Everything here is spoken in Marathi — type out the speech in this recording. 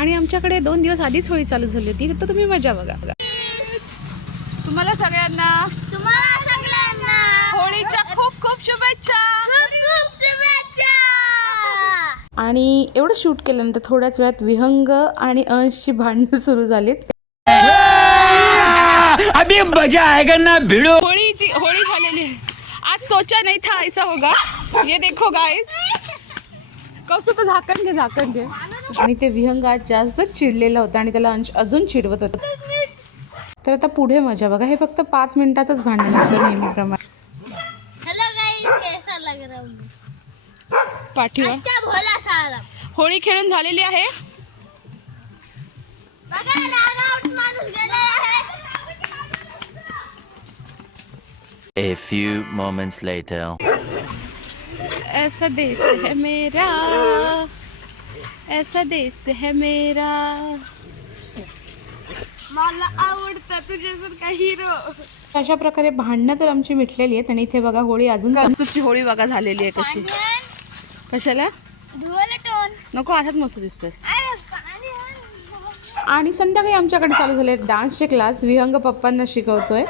आणि आमच्याकडे 2 दिवस आधीच होळी चालू झाली होती, तर तुम्ही मजा बघा. तुम्हाला सगळ्यांना होळीच्या खूप खूप शुभेच्छा. आणि एवढं शूट केल्यानंतर थोड्याच वेळात विहंग आणि अंशची भांडणं सुरू झालीत. अभी मजा आएगा ना भिड़ो. होळी झालेली आहे. आज सोचा नहीं था ऐसा होगा. ये देखो गाइस, कौस्तुभ झाकण घे. आणि ते विहंग आज जास्त चिडलेला होता आणि त्याला अंश अजून चिडवत होता. तर आता पुढे मजा बघा. हे फक्त 5 मिनिटाचंच भांडण असतं नेहमीप्रमाणे. हेलो गाइस, कैसा लग रहा हूँ? पाठीवर अच्छा भोला साला. होळी खेळून झालेली आहे. बघा रागावट माणूस गेला आहे. A few moments later. ऐसा देश है मेरा, ऐसा देश है मेरा. मला आवडता तुझ्यासारखा हिरो. अशा प्रकारे भांडणं तर आमची मिटलेली आहेत. आणि इथे बघा होळी अजून कौस्तुभची होळी बघा झालेली आहे कशी. कशाला धुवाला टोन. नको, आठात मस्त दिसतेस. अरे पाणी आण. आणि संध्याकाळी आमच्याकडे चालू झाले डान्सचे क्लास. विहंग पप्पांना शिकवतोय.